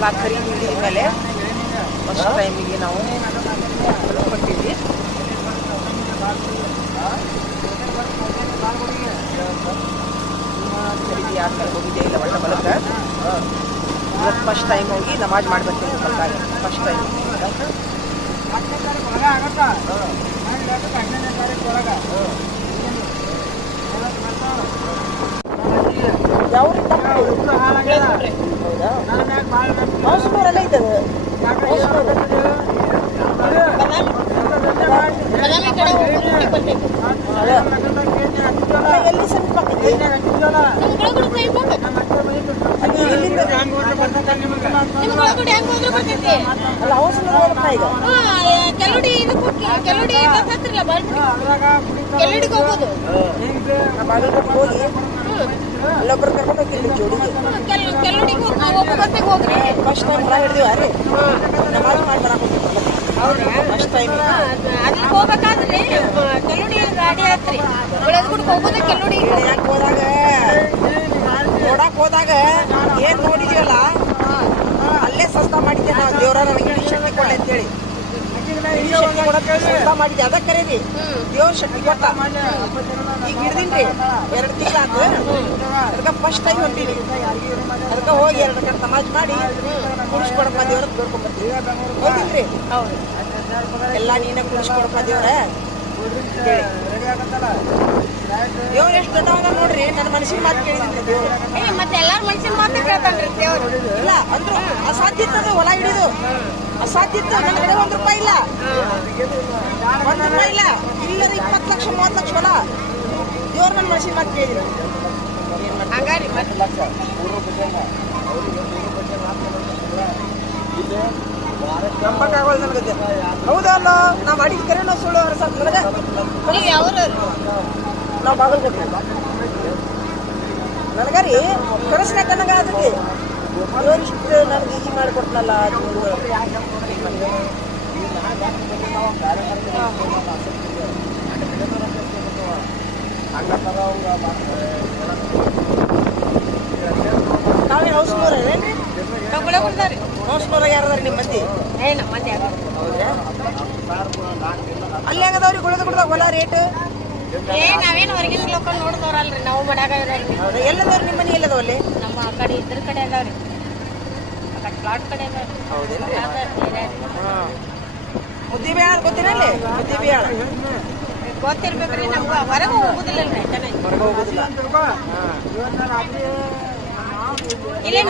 ಹೊಲ ಖರೀದಿ ಮೇಲೆ ಫಸ್ಟ್ ಟೈಮಿಗೆ ನಾವು ಕೊಟ್ಟಿದ್ವಿ. ಖರೀದಿ ಆದ್ಮೇಲೆ ಹೋಗಿದ್ದೆ ಇಲ್ಲ ಒಳ್ಳೆ ಹೊಲಕ್ಕೆ ಇವತ್ತು ಫಸ್ಟ್ ಟೈಮ್ ಹೋಗಿ ನಮಾಜ್ ಮಾಡ್ಬೇಕು ಹೊಲದಾಗ ಫಸ್ಟ್ ಟೈಮ್ ಯಾವ್ರಿಂದ? ಹೋಗ್ತಾ ಈಗ ಕೆಲುಡಿ ಕೆಲುಡಿ ಬಸ್ ಹತ್ತಿರಲ್ಲ ಕೆಲುಡಿಗೆ ಹೋಗೋದು ಹೋಗಿ ಅಲ್ಲೊಬ್ರು ಕರ್ಕೊಂಡು ಹೋಗಿ ಇಲ್ಲಿ ಜೋಡಿಗೆ. ಫಸ್ಟ್ ಟೈಮ್ ಹೊರ ಹಿಡಿದಿವ ರೀ ನಮಾಜ್ ಫಸ್ಟ್ ಟೈಮ್ ಹೋಗ್ಬೇಕಾದ್ರೆ ಯಾಕೆ ಹೋದಾಗ? ನೋಡಕ್ ಹೋದಾಗ ಏನ್ ನೋಡಿದೀವಲ್ಲ ಅಲ್ಲೇ ಸಸ್ತಾ ಮಾಡಿದ್ದೆ ನಾವು ದೇವ್ರ ನನಗೆ ಶಕ್ತಿ ಕೊಡ್ಲಿ ಅಂತೇಳಿ ಇಡೀ ಶಕ್ತಿ ಕೊಡಕ್ಕೆ ಸಸ್ತಾ ಮಾಡಿದ್ದೆ. ಅದಕ್ಕೆ ಕರೀರಿ. ದೇವ್ರ ಶಕ್ತಿ ಕೊಟ್ಟ. ಈಗ ಹಿಡ್ದಿನ್ರಿ ಎರಡು ತಿಂಗಳ ಅದಕ್ಕೆ ಫಸ್ಟ್ ಟೈಮ್ ಹೊಂಟೀನಿ ಅದಕ್ಕೆ ಹೋಗಿ ಎರಡು ಕಡೆ ಸಮಾಜ ಮಾಡಿ ಕುಡಿಸ್ಕೊಡಪ್ಪ ದೇವ್ರ ಬೇಡ್ಕೊಂಡ್ಬರ್ತೀವಿ ಹೋಗಿಲ್ರಿ ಹೌದು. ಎಲ್ಲ ನೀನೇ ಕುಡಿಸ್ಕೊಡಪ್ಪ ದೇವ್ರ. ದೇವ್ರ ಎಷ್ಟು ದೊಡ್ಡವಾಗ ನೋಡ್ರಿ ನನ್ನ ಮನುಷ್ಯನ ಮಾತು ಕೇಳಿದ್ರಿ ದೇವ್ರು ಏ ಮತ್ತೆ ಎಲ್ಲಾರ ಮನುಷ್ಯನ ಮಾತು ಕೇಳ್ತಾನ್ರಿ ದೇವ್ರು. ಇಲ್ಲ ಅಂದ್ರು ಅಸಾಧ್ಯ ಇತ್ತದು ಹೊಲ ಹಿಡಿದು. ಅಸಾಧ್ಯ ಇತ್ತು ನನ್ನ ಕಡೆ ಒಂದ್ ರೂಪಾಯಿ ಇಲ್ಲ. ಒಂದ್ ರೂಪಾಯಿ ಇಲ್ಲ ಇಲ್ಲದ ಇಪ್ಪತ್ತು ಲಕ್ಷ ಮೂವತ್ತು ಲಕ್ಷ ಹೊಲ. ದೇವ್ರ ನನ್ನ ಮನುಷ್ಯನ ಮಾತು ಕೇಳಿದ್ರು. ಹಂಗಾರಿ ಮತ್ತೆ ನಂಬಕ್ಕಾಗೋದು ನನಗೆ ಹೌದಾ ಅಲ್ಲ ನಾವು ಅಡಿಗೆ ಕರೆ ನಾವು ಸುಳ್ಳು ಸಾಕು ನನಗೆ ನೀವು ಬಾಗಲಕೋಟೆ ನನಗೆ ರೀ ನನಗೆ ದೇವ್ರು ಇಷ್ಟು ನನಗೆ ಈ ಮಾಡಿಕೊಟ್ನಲ್ಲ ಅದು ಹೌಸ್ನೂರ ಏನ್ರಿ? ನಾವು ಗುಳೆ ಹೌಸ್ನೂರ ಯಾರದಾರ ನಿಮ್ಮ ಮಂದಿ? ನಮ್ಮ ಹೌದ್ರಾ? ಅಲ್ಲಿ ಹೆಂಗದವ್ರಿ ಗುಳದ ಗುಡ್ದಾಗ ಹೊಲ ರೇಟ್ ಏ ನಾವೇನು ಹೊರಗಿನ ಲೋಕ ನೋಡ್ದವ್ರಲ್ರಿ ನಾವು ಇರೋಲ್ರಿ ಹೌದಾ ಎಲ್ಲದವ್ರಿ ನಿಮ್ಮ ಮನೆ ಎಲ್ಲದವಲ್ಲಿ ನಮ್ಮ ಆ ಕಡೆ ಇದ್ರ ಕಡೆ ಅದಾವ್ರಿ. ಆ ಕಡೆ ಪ್ಲಾಟ್ ಕಡೆ ಹೌದೇನ್ರಿ? ಮುದ್ದಿ ಬೇಳ ಗೊತ್ತಿನಲ್ಲಿ ಮುದ್ದಿ ಬೇಳ ಗೊತ್ತಿರ್ಬೇಕ್ರಿ ನಮ್ಗೆ ಹೊರಗೆ ಹೋಗುದಿಲ್ಲ ಹೊರಗೆ ಹೋಗುದಿಲ್ಲ. ಇಲ್ಲೇ